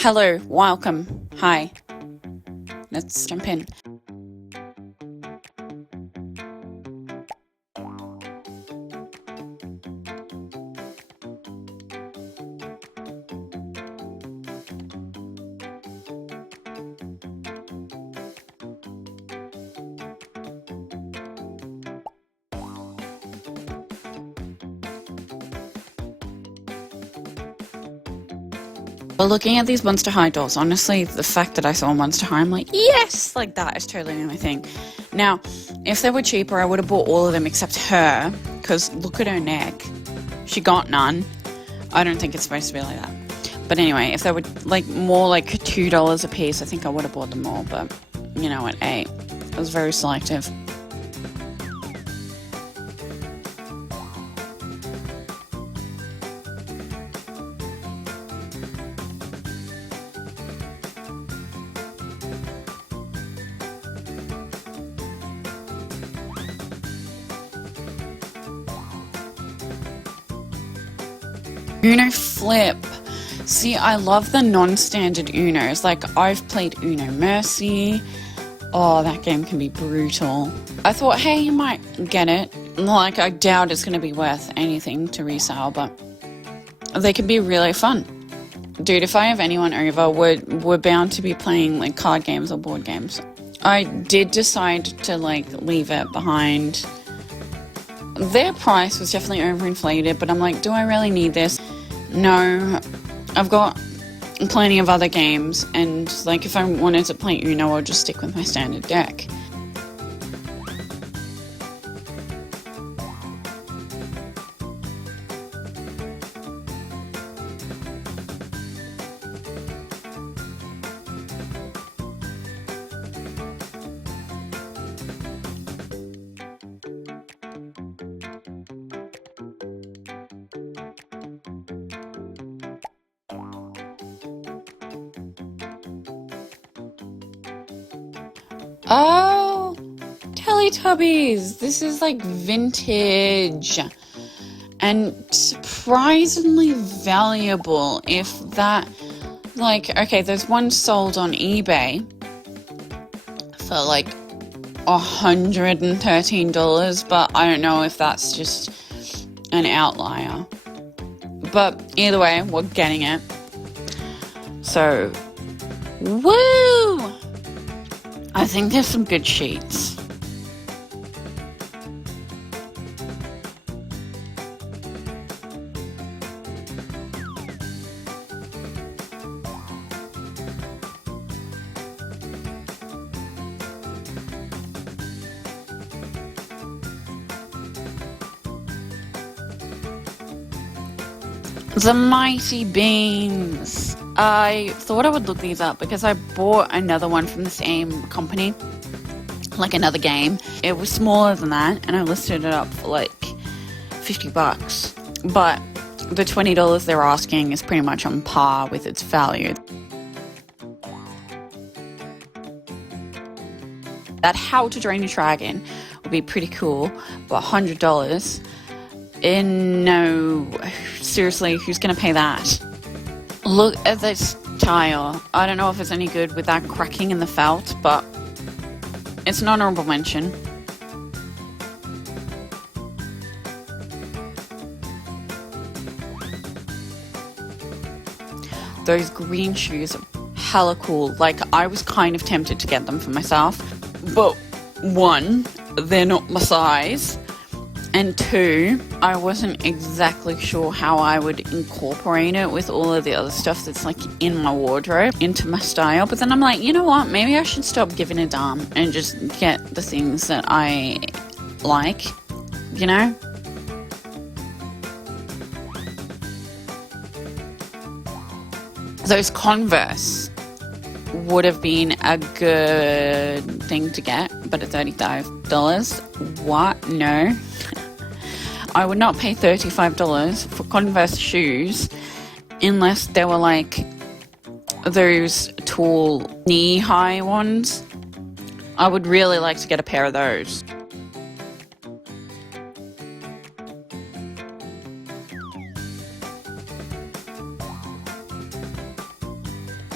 Hello, welcome. Hi. Let's jump in. But looking at these Monster High dolls, honestly, the fact that I saw Monster High, I'm like, yes! Like, that is totally my thing. Now, if they were cheaper, I would have bought all of them except her, because look at her neck. She got none. I don't think it's supposed to be like that. But anyway, if they were, like, more like $2 a piece, I think I would have bought them all, but, you know, at 8. I was very selective. Uno Flip. See, I love the non-standard Unos. Like, I've played Uno Mercy. Oh, that game can be brutal. I thought, hey, you might get it. Like, I doubt it's going to be worth anything to resell, but they can be really fun. Dude, if I have anyone over, we're bound to be playing, like, card games or board games. I did decide to, like, leave it behind. Their price was definitely overinflated, but I'm like, do I really need this? No, I've got plenty of other games, and like if I wanted to play Uno, I'll just stick with my standard deck. Oh, Teletubbies! This is like vintage and surprisingly valuable. If that, like, okay, there's one sold on eBay for like $113, but I don't know if that's just an outlier. But either way, we're getting it. So, woo! I think there's some good sheets. The Mighty Beans. I thought I would look these up because I bought another one from the same company, like another game. It was smaller than that, and I listed it up for like $50. But the $20 they're asking is pretty much on par with its value. That How to Train a Dragon would be pretty cool, but $100? No, seriously, who's gonna pay that? Look at this tile. I don't know if it's any good with that cracking in the felt, but it's an honorable mention. Those green shoes are hella cool. Like, I was kind of tempted to get them for myself, but one, they're not my size. And two, I wasn't exactly sure how I would incorporate it with all of the other stuff that's like in my wardrobe into my style. But then I'm like, you know what? Maybe I should stop giving a damn and just get the things that I like, you know? Those Converse would have been a good thing to get, but at $35, what? No. I would not pay $35 for Converse shoes unless they were like those tall knee-high ones. I would really like to get a pair of those.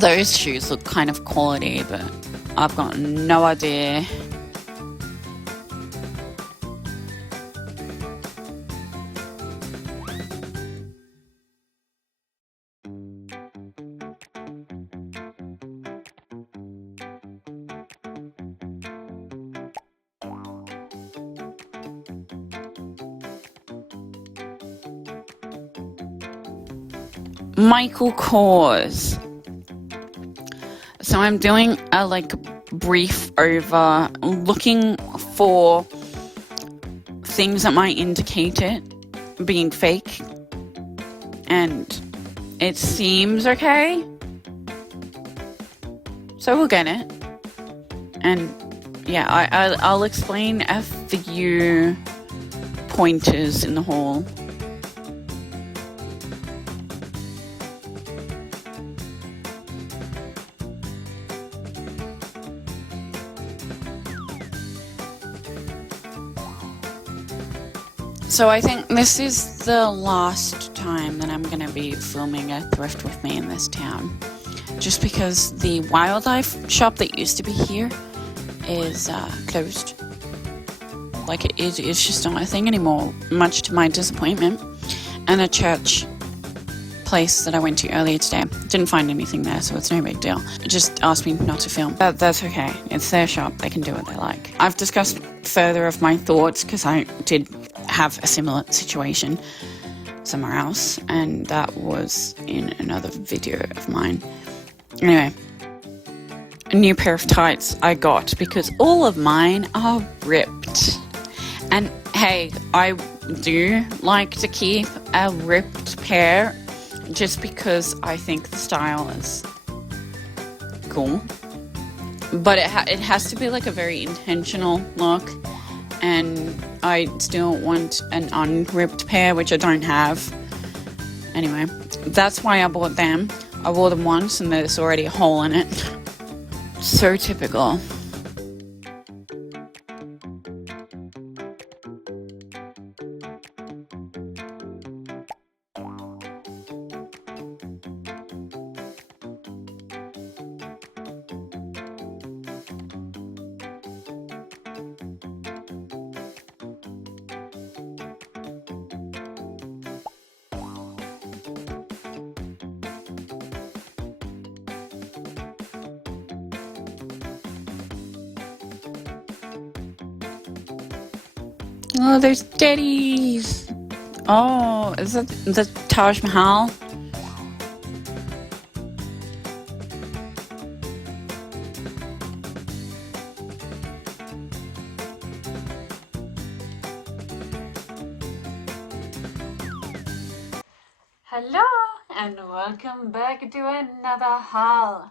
Those shoes look kind of quality, but I've got no idea. Michael Kors. So I'm doing a brief over, looking for things that might indicate it being fake, and it seems okay, so we'll get it. And yeah, I'll explain a few pointers in the haul. So I think this is the last time that I'm going to be filming a thrift with me in this town. Just because the wildlife shop that used to be here is closed. It's just not a thing anymore, much to my disappointment. And a church place that I went to earlier today, didn't find anything there, so it's no big deal. It just asked me not to film. But that's okay. It's their shop. They can do what they like. I've discussed further of my thoughts because I did have a similar situation somewhere else, and that was in another video of mine. Anyway, a new pair of tights I got because all of mine are ripped. And hey, I do like to keep a ripped pair just because I think the style is cool. But it has to be a very intentional look. And I still want an unripped pair, which I don't have. Anyway, that's why I bought them. I wore them once and there's already a hole in it. So typical. Oh, there's teddies. Oh, is that the Taj Mahal? Hello, and welcome back to another haul.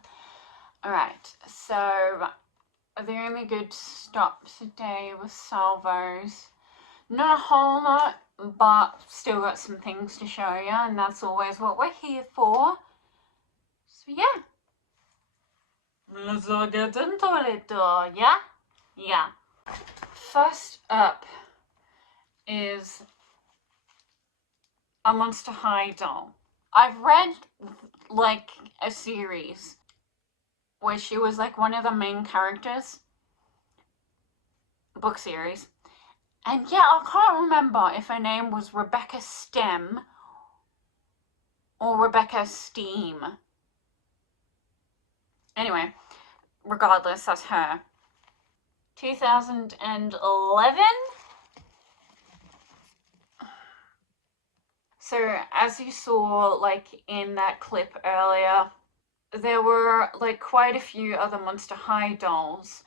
Alright, so the only good stops today was Salvo's. Not a whole lot, but still got some things to show you, and that's always what we're here for. So yeah, let's get into it, yeah? Yeah. First up is a Monster High doll. I've read a series where she was one of the main characters, book series. And yeah, I can't remember if her name was Rebecca Stem or Rebecca Steam. Anyway, regardless, that's her. 2011? So, as you saw, in that clip earlier, there were, quite a few other Monster High dolls,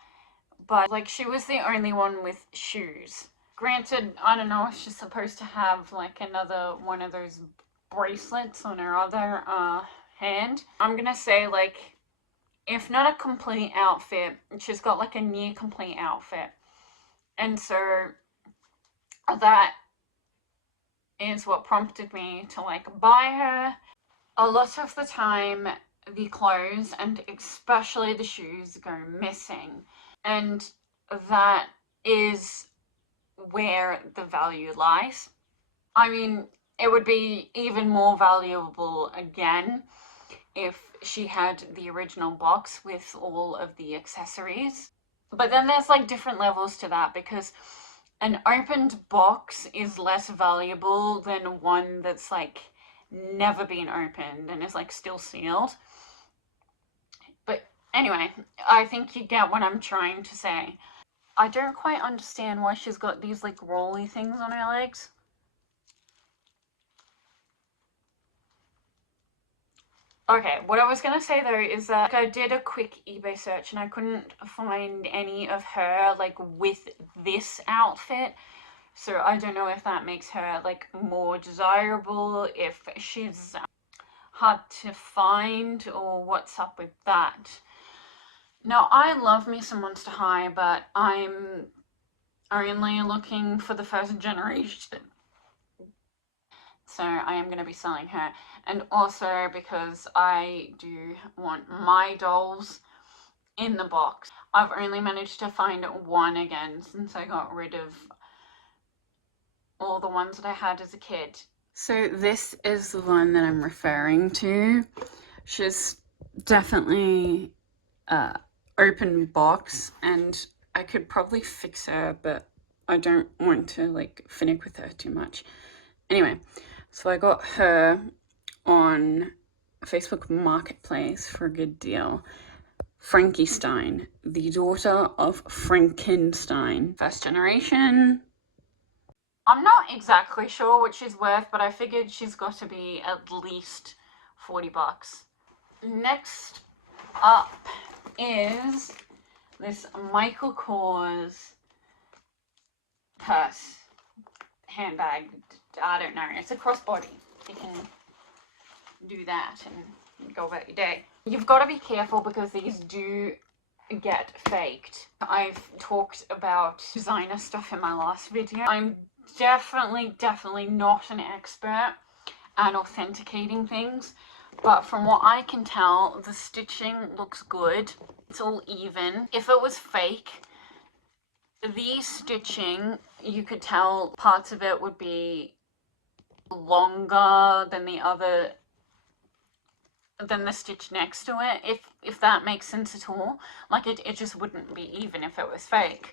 but, she was the only one with shoes. Granted, I don't know if she's supposed to have, another one of those bracelets on her other, hand. I'm gonna say, if not a complete outfit, she's got, a near complete outfit. And so, that is what prompted me to, buy her. A lot of the time, the clothes, and especially the shoes, go missing. And that is where the value lies. I mean, it would be even more valuable again if she had the original box with all of the accessories. But then there's like different levels to that, because an opened box is less valuable than one that's like never been opened and is like still sealed. But anyway, I think you get what I'm trying to say. I don't quite understand why she's got these like rolly things on her legs. Okay, what I was gonna say though is that I did a quick eBay search and I couldn't find any of her like with this outfit. So I don't know if that makes her like more desirable, if she's hard to find, or what's up with that. Now, I love me some Monster High, but I'm only looking for the first generation. So I am going to be selling her. And also because I do want my dolls in the box. I've only managed to find one again since I got rid of all the ones that I had as a kid. So this is the one that I'm referring to. She's definitely open box, and I could probably fix her, but I don't want to like finick with her too much. Anyway, so I got her on Facebook Marketplace for a good deal. Frankenstein, the daughter of Frankenstein, first generation. I'm not exactly sure what she's worth, but I figured she's got to be at least 40 bucks. Next up is this Michael Kors purse, handbag. I don't know. It's a crossbody. You can do that and go about your day. You've got to be careful because these do get faked. I've talked about designer stuff in my last video. I'm definitely not an expert at authenticating things, but from what I can tell, the stitching looks good. It's all even. If it was fake, the stitching, you could tell parts of it would be longer than the stitch next to it, if that makes sense at all. Like it just wouldn't be even if it was fake.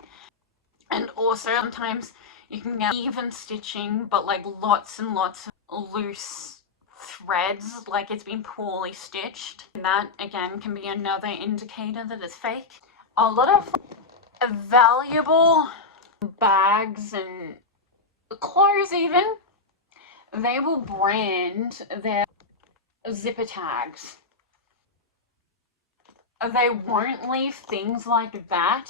And also sometimes you can get even stitching, but like lots and lots of loose threads, like it's been poorly stitched. And that again can be another indicator that it's fake. A lot of valuable bags and clothes even, they will brand their zipper tags. They won't leave things like that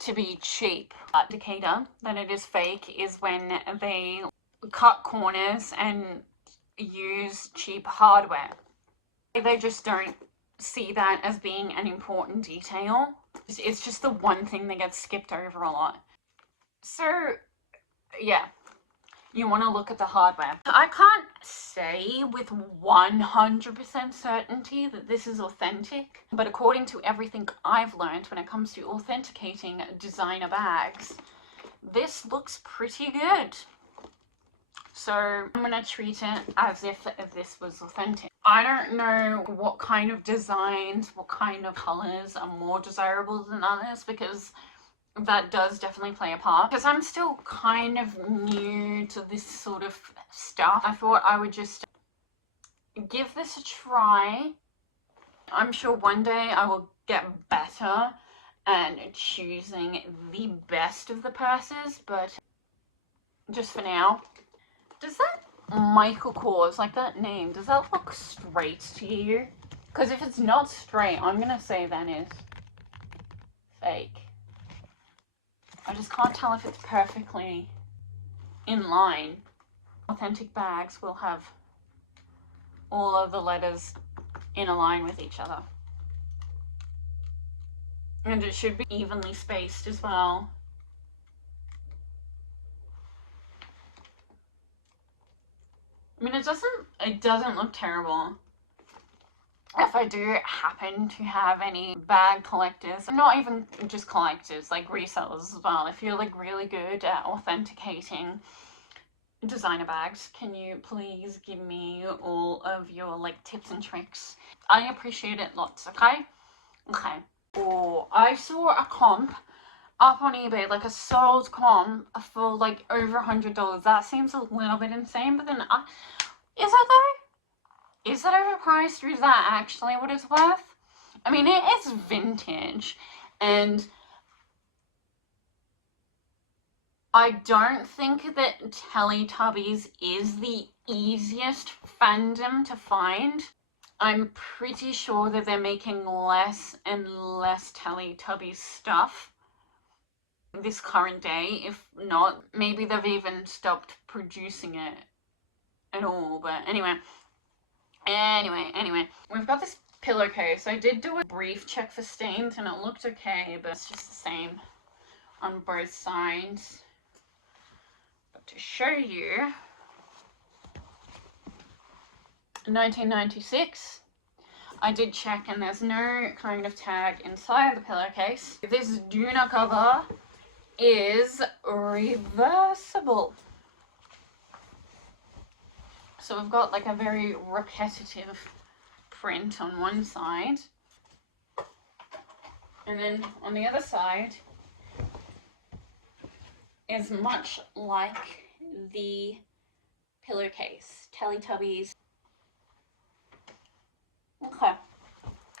to be cheap. Indicator that it is fake is when they cut corners and use cheap hardware. They just don't see that as being an important detail. It's just the one thing that gets skipped over a lot. So yeah, you want to look at the hardware. I can't say with 100% certainty that this is authentic, but according to everything I've learned when it comes to authenticating designer bags, this looks pretty good. So I'm gonna treat it as if this was authentic. I don't know what kind of designs, what kind of colors are more desirable than others, because that does definitely play a part. Because I'm still kind of new to this sort of stuff, I thought I would just give this a try. I'm sure one day I will get better at choosing the best of the purses, but just for now. Does that Michael Kors, like that name, does that look straight to you? Because if it's not straight, I'm gonna say that is fake. I just can't tell if it's perfectly in line. Authentic bags will have all of the letters in a line with each other. And it should be evenly spaced as well. I mean, it doesn't look terrible. If I do happen to have any bag collectors, not even just collectors, like resellers as well, if you're like really good at authenticating designer bags, can you please give me all of your like tips and tricks? I appreciate it lots, okay? Okay. Oh, I saw a comp up on eBay, like a sold comp for like over $100. That seems a little bit insane, but then is that though? Is that overpriced, or is that actually what it's worth? I mean, it is vintage, and I don't think that Teletubbies is the easiest fandom to find. I'm pretty sure that they're making less and less Teletubbies stuff this current day. If not, maybe they've even stopped producing it at all. But anyway, we've got this pillowcase. I did do a brief check for stains and it looked okay, but it's just the same on both sides. But to show you, 1996, I did check and there's no kind of tag inside the pillowcase. This Duna cover is reversible. So we've got like a very repetitive print on one side, and then on the other side is much like the pillowcase, Teletubbies. Okay,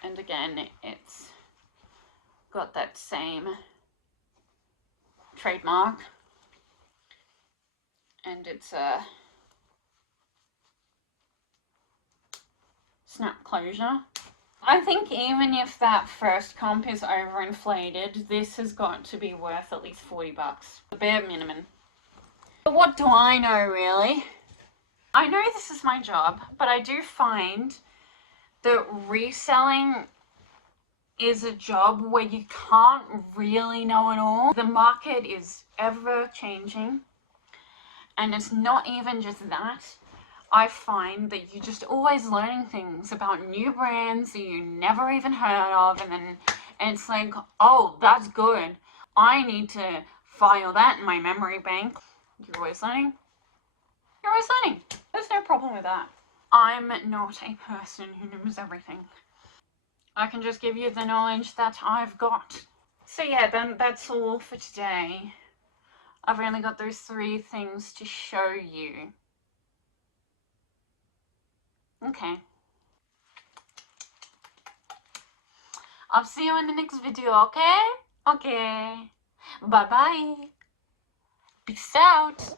and again it's got that same trademark, and it's a snap closure. I think even if that first comp is overinflated, this has got to be worth at least $40, the bare minimum. But what do I know, really? I know this is my job, but I do find that reselling is a job where you can't really know it all. The market is ever changing, and it's not even just that. I find that you're just always learning things about new brands that you never even heard of, and it's like, oh, that's good. I need to file that in my memory bank. You're always learning. You're always learning. There's no problem with that. I'm not a person who knows everything. I can just give you the knowledge that I've got. So yeah, then that's all for today. I've only got those 3 things to show you. Okay. I'll see you in the next video, okay? Okay. Bye-bye. Peace out.